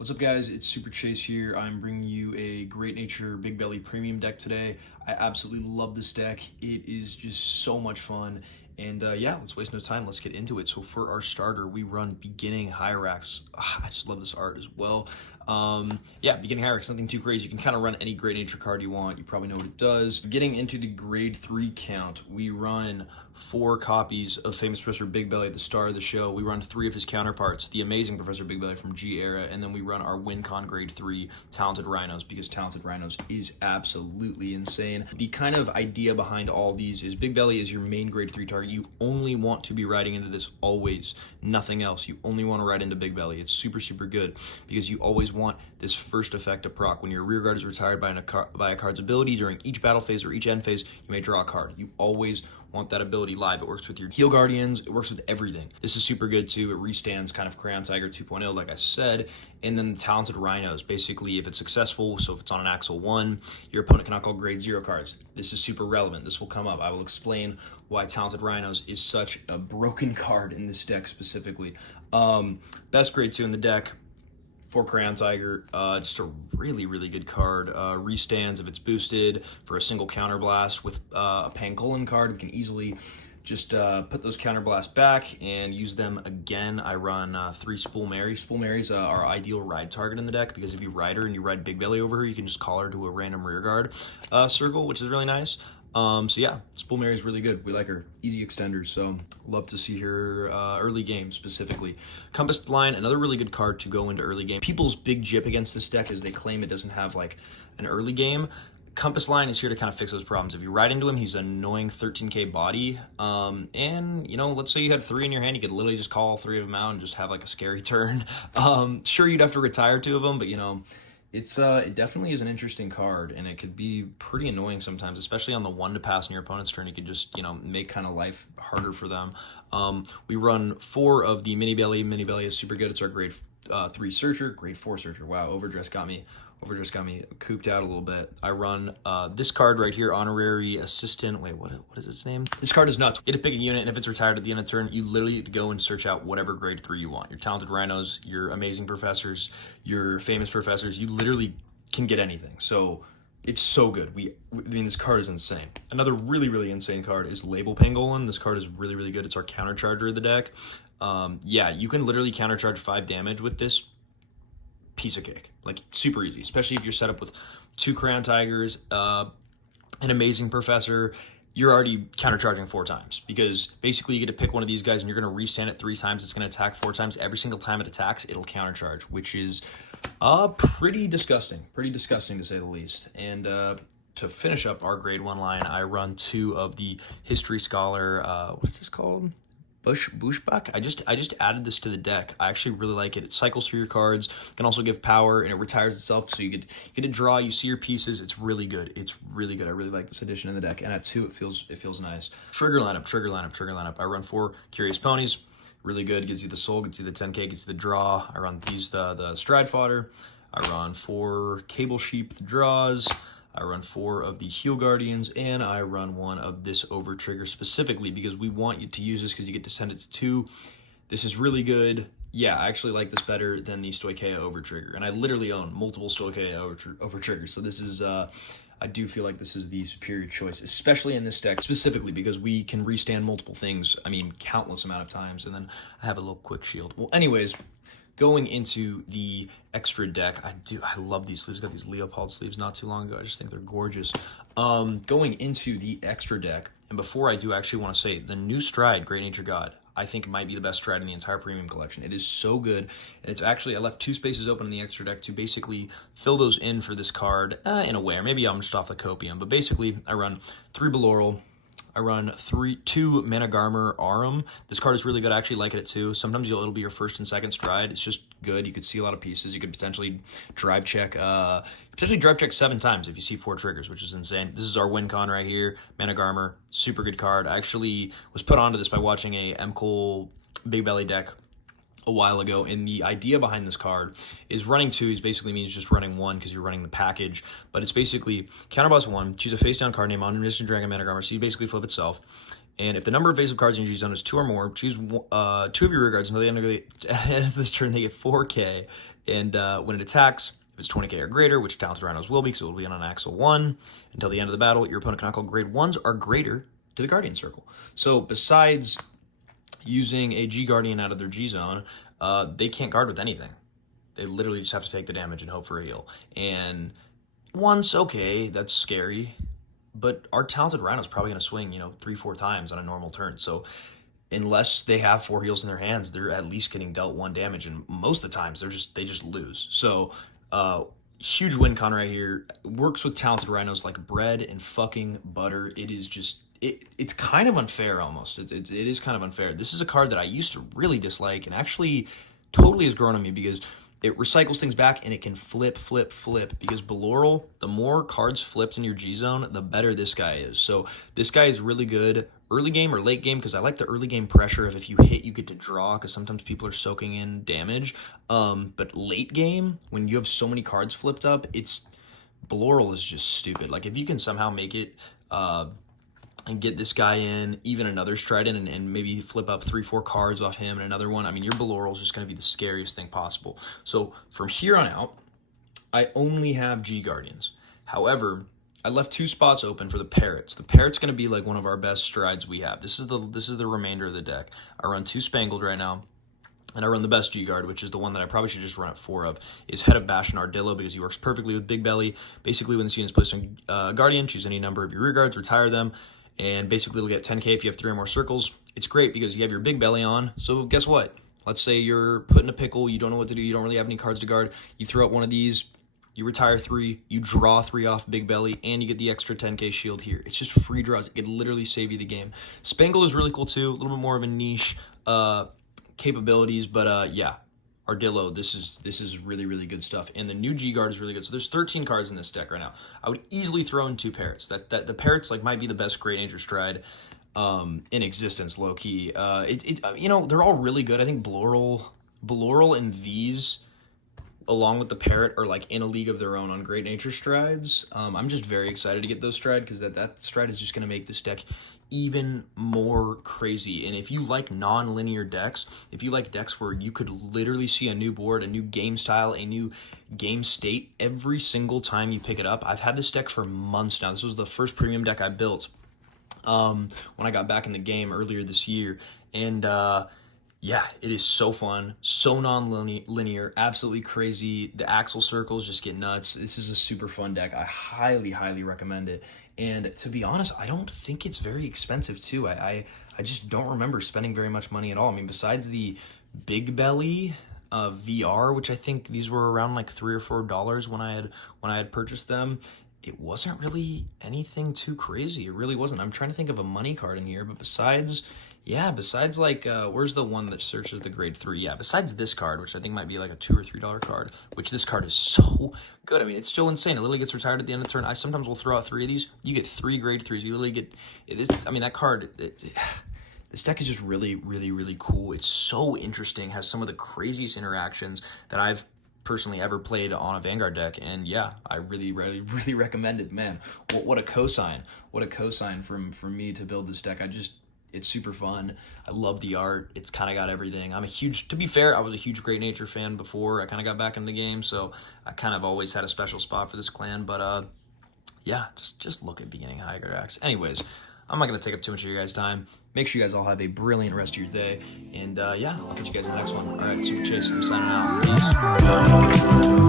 What's up, guys? It's Super Chase here. I'm bringing you a Great Nature Bigbelly premium deck today. I absolutely love this deck. It is just so much fun. And yeah, let's waste no time. Let's get into it. So for our starter, we run Beginning Hyrax. I just love this art as well. Yeah, Beginning Hyrax, nothing too crazy. You can kind of run any Great Nature card you want. You probably know what it does. Getting into the grade 3 count, we run 4 copies of Famous Professor Bigbelly, the star of the show. We run 3 of his counterparts, the amazing Professor Bigbelly from G Era, and then we run our WinCon grade 3 Talented Rhinos, because Talented Rhinos is absolutely insane. The kind of idea behind all these is Bigbelly is your main grade 3 target. You only want to be riding into this always, nothing else. You only want to ride into Bigbelly. It's super, super good because you always want this first effect to proc. When your rear guard is retired by a card's ability during each battle phase or each end phase, you may draw a card. You always want that ability live. It works with your Heal Guardians. It works with everything. This is super good too. It restands kind of Crayon Tiger 2.0, like I said. And then the Talented Rhinos, basically, if it's successful, so if it's on an Axle 1, your opponent cannot call grade 0 cards. This is super relevant. This will come up. I will explain why Talented Rhinos is such a broken card in this deck specifically. Best grade 2 in the deck for Crayon Tiger, just a really, really good card. Restands if it's boosted for a single counterblast with a Pangolin card. We can easily just put those counterblasts back and use them again. I run 3 Spool Mary. Spool Mary's our ideal ride target in the deck because if you ride her and you ride Bigbelly over her, you can just call her to a random rear guard circle, which is really nice. So yeah, Spool Mary is really good. We like her. Easy extender, so love to see her early game specifically. Compass Line, another really good card to go into early game. People's big jip against this deck is they claim it doesn't have like an early game. Compass Line is here to kind of fix those problems. If you ride into him, he's an annoying 13k body. And, you know, let's say you had 3 in your hand, you could literally just call 3 of them out and just have like a scary turn. Sure, you'd have to retire 2 of them, but, you know, it definitely is an interesting card, and it could be pretty annoying sometimes, especially on the 1 to pass in your opponent's turn. It could just, you know, make kind of life harder for them. We run 4 of the Mini Belly. Mini Belly is super good. It's our grade 3 Searcher, grade 4 Searcher. Wow, Overdress got me cooped out a little bit. I run this card right here, Honorary Assistant. Wait, what is its name? This card is nuts. You get to pick a unit, and if it's retired at the end of the turn, you literally get to go and search out whatever grade 3 you want. Your Talented Rhinos, your Amazing Professors, your Famous Professors. You literally can get anything. So it's so good. I mean, this card is insane. Another really, really insane card is Label Pangolin. This card is really, really good. It's our countercharger of the deck. Yeah, you can literally countercharge 5 damage with this. Piece of cake, like super easy, especially if you're set up with 2 Crayon Tigers, an Amazing Professor. You're already countercharging 4 times because basically you get to pick one of these guys and you're going to restand it 3 times. It's going to attack 4 times. Every single time it attacks, it'll countercharge, which is pretty disgusting to say the least. And to finish up our grade 1 line, I run 2 of the History Scholar. What's this called? Bushback. I just added this to the deck. I actually really like it. It cycles through your cards, can also give power, and it retires itself, so you get to draw. You see your pieces. It's really good. It's really good. I really like this addition in the deck, and at 2, it feels nice. Trigger lineup. I run 4 Curious Ponies. Really good. Gives you the soul. Gets you the 10k. Gets you the draw. I run these the Stride Fodder. I run 4 Cable Sheep draws. I run 4 of the Heal Guardians, and I run 1 of this Over Trigger specifically because we want you to use this because you get to send it to 2. This is really good. Yeah, I actually like this better than the Stoicheia Over Trigger, and I literally own multiple Stoicheia Over Triggers, so this is, I do feel like this is the superior choice, especially in this deck specifically because we can restand multiple things, I mean, countless amount of times, and then I have a little quick shield. Well, anyways, going into the extra deck, I love these sleeves. Got these Leopold sleeves not too long ago. I just think they're gorgeous. Going into the extra deck, and before I do, I actually want to say the new Stride, Great Nature God, I think might be the best Stride in the entire premium collection. It is so good, and it's actually, I left 2 spaces open in the extra deck to basically fill those in for this card in a way, or maybe I'm just off the copium, but basically I run 3 Baloral. I run 2 Managarmer Arum. This card is really good. I actually like it too. Sometimes it'll be your first and second Stride. It's just good. You could see a lot of pieces. You could potentially drive check 7 times if you see 4 triggers, which is insane. This is our WinCon right here. Managarmer, super good card. I actually was put onto this by watching a MCole Bigbelly deck a while ago, and the idea behind this card is running 2 is basically means just running 1 because you're running the package, but it's basically counterboss 1, choose a face down card name on Mr. Dragon Managarmer, so you basically flip itself, and if the number of face-up cards in your zone is 2 or more, choose 2 of your rear guards until the end of this turn. They get 4k, And when it attacks, if it's 20k or greater, which Talented Rhinos will be, because it will be on an Axle 1, until the end of the battle, your opponent cannot call grade 1s or greater to the Guardian Circle. So besides using a G Guardian out of their G zone, they can't guard with anything. They literally just have to take the damage and hope for a heal. And once, okay, that's scary, but our Talented Rhino's probably going to swing, 3-4 times on a normal turn. So unless they have 4 heals in their hands, they're at least getting dealt 1 damage, and most of the times they just lose. So huge win con right here. Works with Talented Rhinos like bread and fucking butter. It is just it's kind of unfair almost. It is kind of unfair. This is a card that I used to really dislike, and actually totally has grown on me because it recycles things back and it can flip. Because Baloral, the more cards flipped in your G zone, the better this guy is. So this guy is really good early game or late game, because I like the early game pressure of if you hit, you get to draw, because sometimes people are soaking in damage. But late game, when you have so many cards flipped up, Baloral is just stupid. Like if you can somehow make it and get this guy in, even another Strident, and maybe flip up 3-4 cards off him and another one, I mean, your Baloral is just going to be the scariest thing possible. So from here on out, I only have G Guardians. However, I left 2 spots open for the Parrots. The Parrot's going to be like one of our best strides we have. This is the remainder of the deck. I run 2 Spangled right now, and I run the best G-Guard, which is the one that I probably should just run at 4 of, is Head of Bash and Ardillo, because he works perfectly with Bigbelly. Basically, when this unit is placed on Guardian, choose any number of your rear guards, retire them, and basically it'll get 10k if you have 3 or more circles. It's great because you have your Bigbelly on, so guess what? Let's say you're put in a pickle, you don't know what to do, you don't really have any cards to guard, you throw out one of these, you retire 3, you draw 3 off Bigbelly, and you get the extra 10k shield here. It's just free draws. It could literally save you the game. Spangle is really cool too, a little bit more of a niche capabilities, but yeah, Ardillo, this is really, really good stuff. And the new G-Guard is really good. So there's 13 cards in this deck right now. I would easily throw in 2 Parrots. That the Parrots like might be the best Great Nature Stride in existence, low-key. They're all really good. I think Baloral and these, along with the Parrot, are like in a league of their own on Great Nature Strides. I'm just very excited to get those Stride, because that Stride is just going to make this deck even more crazy. And if you like non-linear decks, if you like decks where you could literally see a new board, a new game style, a new game state every single time you pick it up, I've had this deck for months now. This was the first premium deck I built when I got back in the game earlier this year. And yeah, it is so fun, so non-linear, absolutely crazy. The Axle circles just get nuts. This is a super fun deck. I highly, highly recommend it. And to be honest, I don't think it's very expensive too. I just don't remember spending very much money at all. I mean, besides the Bigbelly VR, which I think these were around like $3 or $4 when I had purchased them, it wasn't really anything too crazy. It really wasn't. I'm trying to think of a money card in here, but besides like, where's the one that searches the grade 3? Yeah, besides this card, which I think might be like a $2 or $3 card, which this card is so good. I mean, it's still insane. It literally gets retired at the end of the turn. I sometimes will throw out 3 of these. You get 3 grade 3s. You literally get this. I mean, that card, this deck is just really, really, really cool. It's so interesting. Has some of the craziest interactions that I've personally ever played on a Vanguard deck, and yeah, I really, really, really recommend it. Man, what a cosign. What a cosign from me to build this deck. It's super fun. I love the art. It's kind of got everything. To be fair, I was a huge Great Nature fan before I kind of got back in the game, so I kind of always had a special spot for this clan, but yeah, just look at beginning higher decks. Anyways, I'm not going to take up too much of your guys' time. Make sure you guys all have a brilliant rest of your day, and yeah, I'll catch you guys in the next one. All right, Super Chase, I'm signing out. Peace.